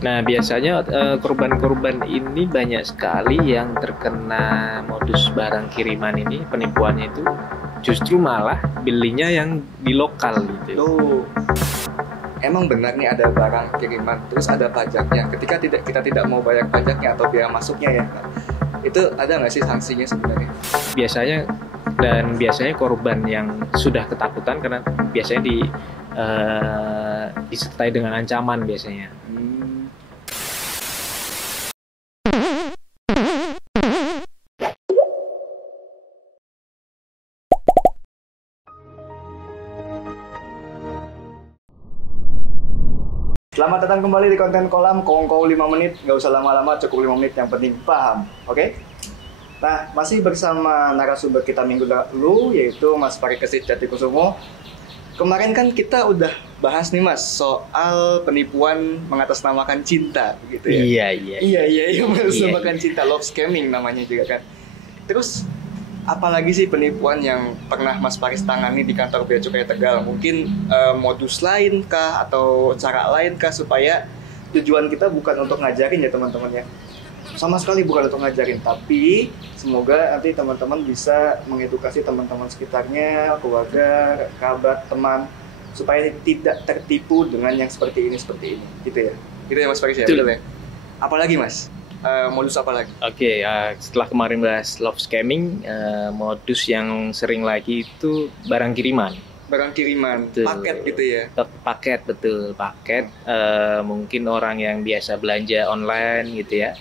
Nah, biasanya korban-korban ini banyak sekali yang terkena modus barang kiriman ini, penipuannya itu justru malah belinya yang di lokal gitu. Tuh, emang benar nih ada barang kiriman, terus ada pajaknya. Ketika kita tidak mau bayar pajaknya atau biaya masuknya ya, itu ada nggak sih sanksinya sebenarnya? Biasanya korban yang sudah ketakutan karena biasanya disertai dengan ancaman biasanya. Selamat datang kembali di konten kolam Kongkow 5 menit. Nggak usah lama-lama, cukup 5 menit, yang penting paham. Oke? Nah, masih bersama narasumber kita minggu lalu, yaitu Mas Parikesit Jatikusumo. Kemarin kan kita udah bahas nih Mas, soal penipuan mengatasnamakan cinta gitu ya. Iya, mengatasnamakan cinta, love scamming namanya juga kan. Terus apalagi sih penipuan yang pernah Mas Paris tangani di kantor Bea Cukai Tegal? Mungkin modus lain kah atau cara lain kah, supaya tujuan kita bukan untuk ngajarin ya teman-teman ya. Sama sekali bukan untuk ngajarin, tapi semoga nanti teman-teman bisa mengedukasi teman-teman sekitarnya, keluarga, kerabat, teman, supaya tidak tertipu dengan yang seperti ini gitu ya. Gitu ya Mas Paris ya, betul ya? Apalagi Mas? Modus apa lagi? Oke, setelah kemarin bahas love scamming, modus yang sering lagi itu barang kiriman. Barang kiriman, betul. Paket gitu ya? Paket, betul. Paket, mungkin orang yang biasa belanja online gitu ya.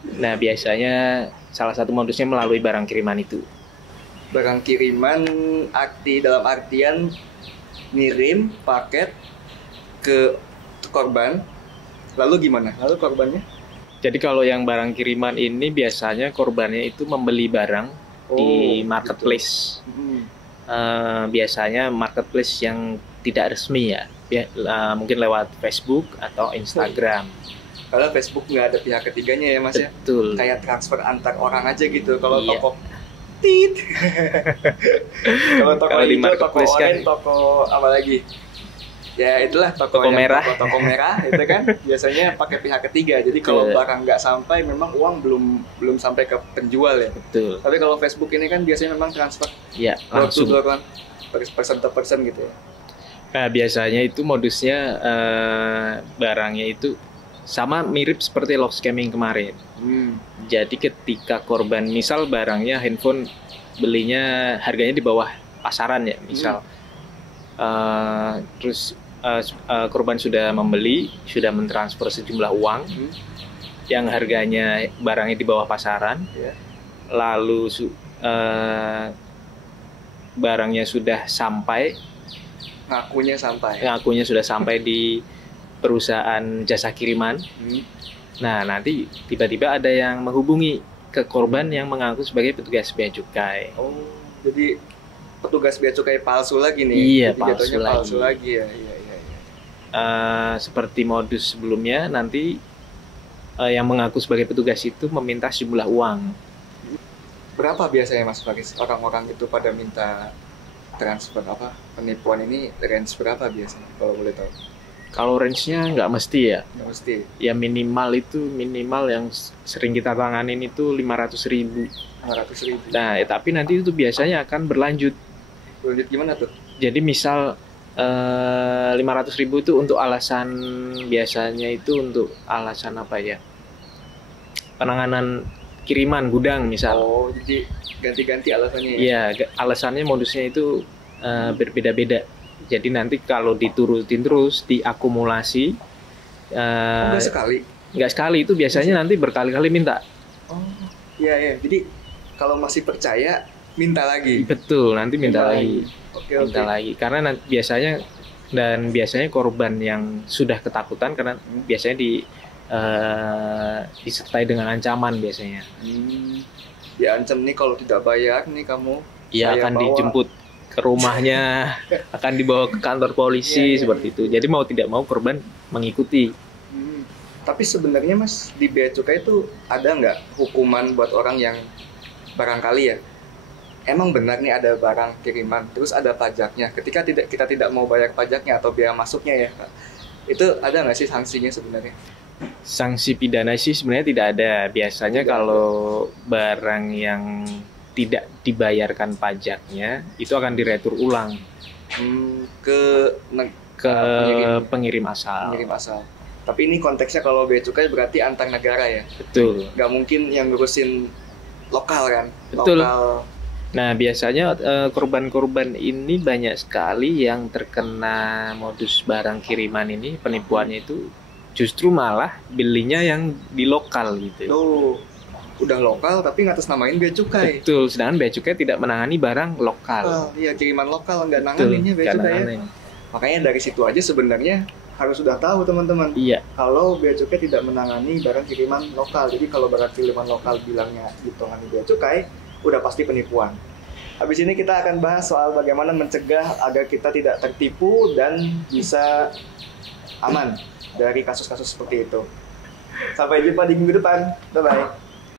Nah, biasanya salah satu modusnya melalui barang kiriman itu. Barang kiriman dalam artian ngirim paket ke korban, lalu gimana? Lalu korbannya? Jadi kalau yang barang kiriman ini biasanya korbannya itu membeli barang di marketplace. Gitu. Biasanya marketplace yang tidak resmi ya, mungkin lewat Facebook atau Instagram. Kalau Facebook nggak ada pihak ketiganya ya Mas. Betul. Ya? Kayak transfer antar orang aja gitu. Kalau iya. Toko tit. Kalau toko hijau, toko oranye, toko apa lagi? Ya itulah toko merah. Toko merah itu kan biasanya pakai pihak ketiga. Jadi kalau barang nggak sampai, memang uang belum sampai ke penjual ya. Betul. Tapi kalau Facebook ini kan biasanya memang transfer. Iya, langsung. Person to person gitu ya. Nah, biasanya itu modusnya barangnya itu sama mirip seperti love scamming kemarin. Jadi ketika korban, misal barangnya handphone belinya harganya di bawah pasaran ya, misal. Terus korban sudah membeli, sudah mentransfer sejumlah uang yang harganya barangnya di bawah pasaran. Lalu barangnya sudah sampai, ngakunya sudah sampai di perusahaan jasa kiriman. Nah, nanti tiba-tiba ada yang menghubungi ke korban yang mengaku sebagai petugas bea cukai. Oh, jadi petugas bea cukai palsu lagi nih. Iya, jadi palsu lagi ya. Iya. Seperti modus sebelumnya, nanti yang mengaku sebagai petugas itu meminta sejumlah uang. Berapa biasanya Mas Faris orang-orang itu pada minta transfer penipuan ini, range berapa biasanya kalau boleh tahu? Kalau range-nya nggak mesti ya. Nggak mesti. Ya minimal yang sering kita tanganin itu 500.000. 500.000. Nah, tapi nanti itu biasanya akan berlanjut. Berlanjut gimana tuh? Jadi misal 500.000 itu untuk alasan, biasanya itu untuk alasan apa ya? Penanganan kiriman gudang misal. Oh, jadi ganti-ganti alasannya ya? Iya, alasannya modusnya itu berbeda-beda. Jadi nanti kalau diturutin terus, diakumulasi. Nggak sekali? Nggak sekali, itu biasanya nanti berkali-kali minta. Oh, iya. Jadi kalau masih percaya, minta lagi? Betul, nanti minta lagi. Minta lagi. Karena biasanya korban yang sudah ketakutan, karena biasanya disertai dengan ancaman biasanya. Diancam nih kalau tidak bayar nih kamu. Iya, akan dijemput ke rumahnya, akan dibawa ke kantor polisi seperti itu. Jadi mau tidak mau korban mengikuti. Tapi sebenarnya Mas, di bea cukai itu ada nggak hukuman buat orang yang barangkali ya, emang benar nih ada barang kiriman, terus ada pajaknya. Ketika kita tidak mau bayar pajaknya atau biaya masuknya ya, Itu ada nggak sih sanksinya sebenarnya? Sanksi pidana sih sebenarnya tidak ada. Biasanya kalau barang yang tidak dibayarkan pajaknya itu akan diretur ulang Ke ke pengirim asal. Tapi ini konteksnya kalau bea cukai berarti antar negara ya. Betul. Nggak mungkin yang ngurusin lokal kan. Betul. Lokal. Nah, biasanya korban-korban ini banyak sekali yang terkena modus barang kiriman ini, penipuannya itu justru malah belinya yang di lokal gitu. Tuh, udah lokal tapi ngatasnamain bea cukai. Betul, sedangkan bea cukai tidak menangani barang lokal. Iya, kiriman lokal nggak nanganinnya bea cukai ya. Makanya dari situ aja sebenarnya harus sudah tahu teman-teman. Iya. Kalau bea cukai tidak menangani barang kiriman lokal. Jadi kalau barang kiriman lokal bilangnya ditangani bea cukai, udah pasti penipuan. Habis ini kita akan bahas soal bagaimana mencegah agar kita tidak tertipu dan bisa aman dari kasus-kasus seperti itu. Sampai jumpa di minggu depan. Bye-bye.